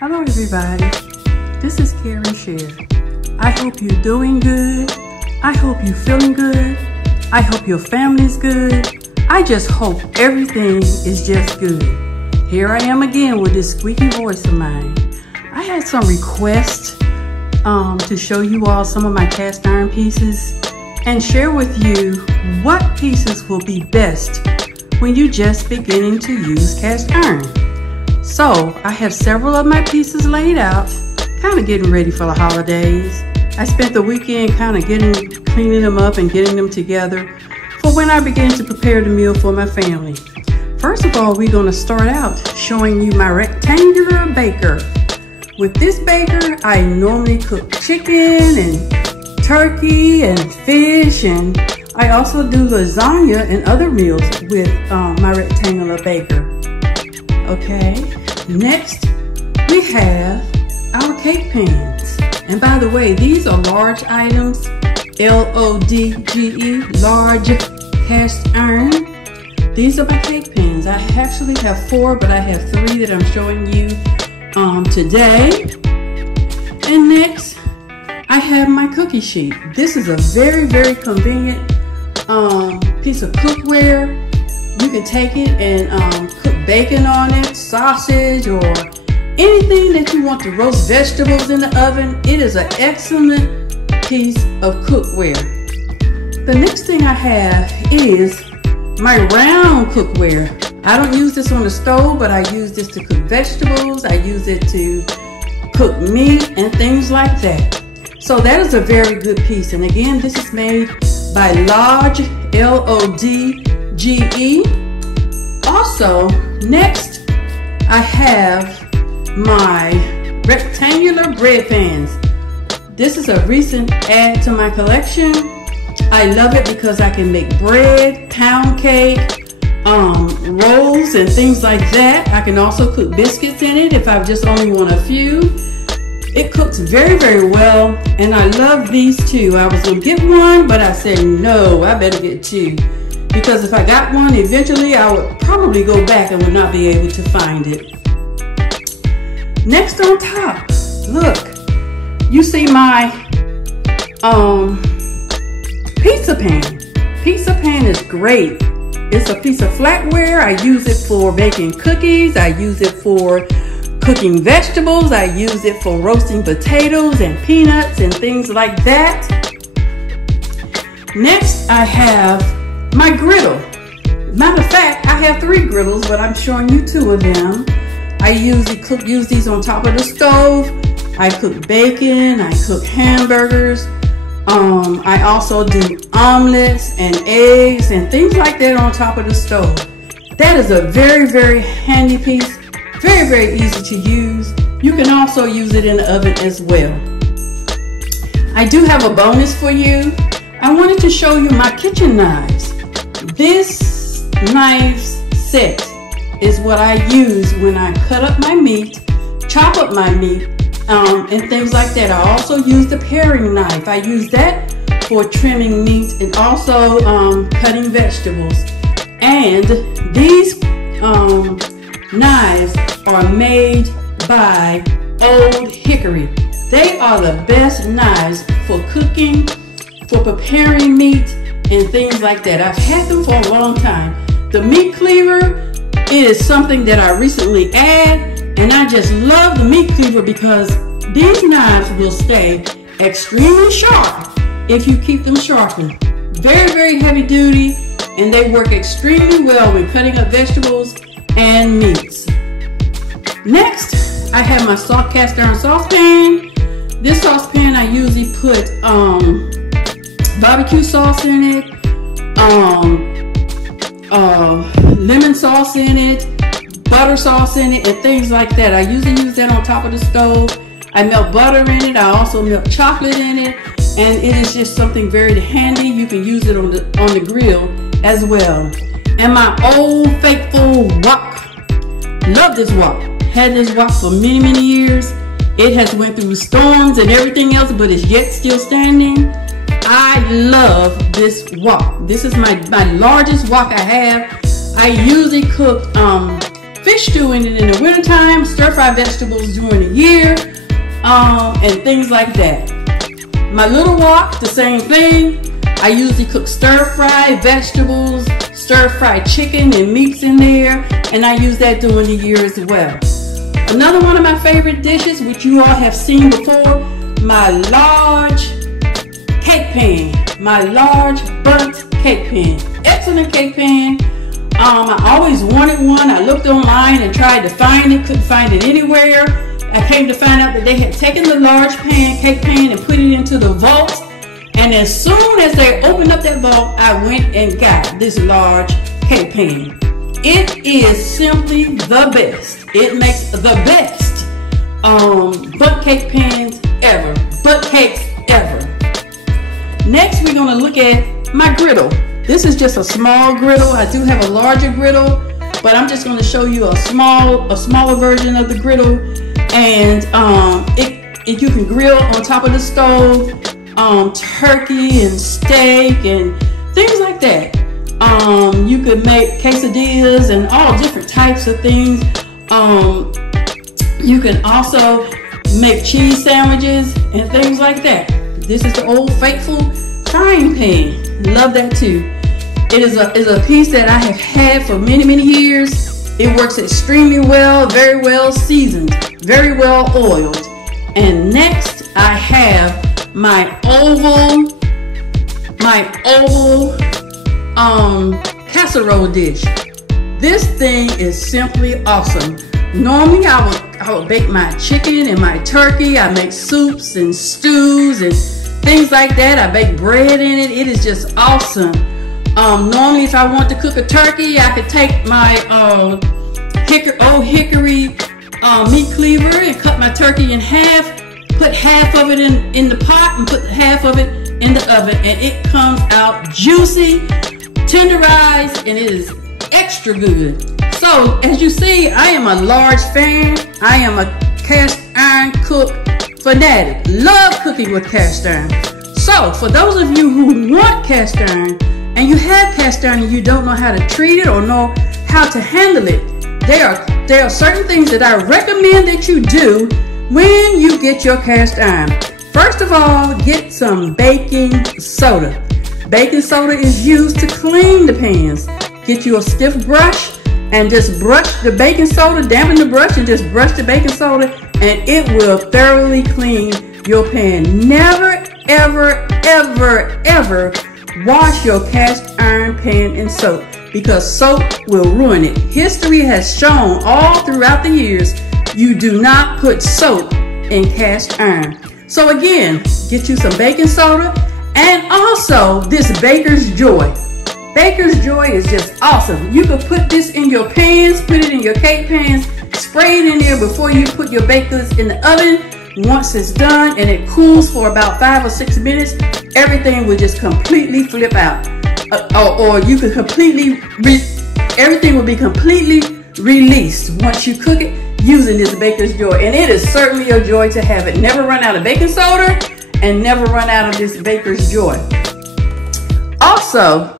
Hello everybody, this is Karen Share. I hope you're doing good. I hope you're feeling good. I hope your family's good. I just hope everything is just good. Here I am again with this squeaky voice of mine. I had some requests to show you all some of my cast iron pieces and share with you what pieces will be best when you're just beginning to use cast iron. So I have several of my pieces laid out, kind of getting ready for the holidays. I spent the weekend kind of cleaning them up and getting them together for when I begin to prepare the meal for my family. First of all, we're going to start out showing you my rectangular baker. With this baker, I normally cook chicken and turkey and fish, and I also do lasagna and other meals with my rectangular baker. Okay, next we have our cake pans. And by the way, these are large items, L-O-D-G-E, large cast iron. These are my cake pans. I actually have 4, but I have 3 that I'm showing you today. And next, I have my cookie sheet. This is a very, very convenient piece of cookware. You can take it and cook bacon on it, sausage, or anything that you want to roast vegetables in the oven. It is an excellent piece of cookware. The next thing I have is my round cookware. I don't use this on the stove, but I use this to cook vegetables. I use it to cook meat and things like that. So that is a very good piece. And again, this is made by Lodge, L-O-D-G-E. Also, next I have my rectangular bread pans. This is a recent add to my collection. I love it because I can make bread, pound cake, rolls and things like that. I can also cook biscuits in it if I just only want a few. It cooks very, very well, and I love these two. I was gonna get one, but I said no, I better get 2. Because if I got one, eventually I would probably go back and would not be able to find it. Next on top, look, you see my pizza pan. Pizza pan is great. It's a piece of flatware. I use it for baking cookies. I use it for cooking vegetables. I use it for roasting potatoes and peanuts and things like that. Next, I have my griddle. Matter of fact, I have 3 griddles, but I'm showing you 2 of them. I usually use these on top of the stove. I cook bacon, I cook hamburgers. I also do omelets and eggs and things like that on top of the stove. That is a very, very handy piece. Very, very easy to use. You can also use it in the oven as well. I do have a bonus for you. I wanted to show you my kitchen knives. This knives set is what I use when I cut up my meat, chop up my meat, and things like that. I also use the paring knife. I use that for trimming meat and also cutting vegetables. And these knives are made by Old Hickory. They are the best knives for cooking, for preparing meat, and things like that. I've had them for a long time. The meat cleaver is something that I recently added, and I just love the meat cleaver because these knives will stay extremely sharp if you keep them sharpened. Very, very heavy duty, and they work extremely well when cutting up vegetables and meats. Next, I have my cast iron saucepan. This saucepan I usually put barbecue sauce in it, lemon sauce in it, butter sauce in it, and things like that. I usually use that on top of the stove. I melt butter in it. I also melt chocolate in it, and it is just something very handy. You can use it on the grill as well. And my old faithful wok. Love this wok. Had this wok for many, many years. It has went through storms and everything else, but it's yet still standing. I love this wok. This is my largest wok I have. I usually cook fish stew in it in the wintertime, stir fry vegetables during the year, and things like that. My little wok, the same thing. I usually cook stir fry vegetables, stir fry chicken and meats in there, and I use that during the year as well. Another one of my favorite dishes, which you all have seen before, my large cake pan, my large burnt cake pan. Excellent cake pan. I always wanted one. I looked online and tried to find it, couldn't find it anywhere. I came to find out that they had taken the large cake pan and put it into the vault. And as soon as they opened up that vault, I went and got this large cake pan. It is simply the best. It makes the best butt cake pans ever. Butt cakes ever. Next, we're going to look at my griddle. This is just a small griddle. I do have a larger griddle, but I'm just going to show you a smaller version of the griddle. And you can grill on top of the stove, turkey and steak and things like that. You could make quesadillas and all different types of things. You can also make cheese sandwiches and things like that. This is the old faithful frying pan. Love that too. It is a piece that I have had for many, many years. It works extremely well, very well seasoned, very well oiled. And next I have my oval casserole dish. This thing is simply awesome. Normally I would bake my chicken and my turkey. I make soups and stews and things like that. I bake bread in it. It is just awesome. Normally if I want to cook a turkey, I could take my Hickory meat cleaver and cut my turkey in half, put half of it in the pot and put half of it in the oven, and it comes out juicy, tenderized, and it is extra good. So as you see, I am a large fan. I am a cast iron cook fanatic. Love cooking with cast iron. So for those of you who want cast iron and you have cast iron and you don't know how to treat it or know how to handle it, there are certain things that I recommend that you do when you get your cast iron. First of all, get some baking soda. Baking soda is used to clean the pans. Get you a stiff brush and just brush the baking soda, dampen the brush and just brush the baking soda, and it will thoroughly clean your pan. Never, ever, ever, ever wash your cast iron pan in soap, because soap will ruin it. History has shown all throughout the years, you do not put soap in cast iron. So again, get you some baking soda and also this Baker's Joy. Baker's Joy is just awesome. You can put this in your pans, put it in your cake pans, spray it in there before you put your baked goods in the oven. Once it's done and it cools for about 5 or 6 minutes, everything will just completely flip out. Or you could everything will be completely released once you cook it using this Baker's Joy. And it is certainly a joy to have it. Never run out of baking soda and never run out of this Baker's Joy. Also,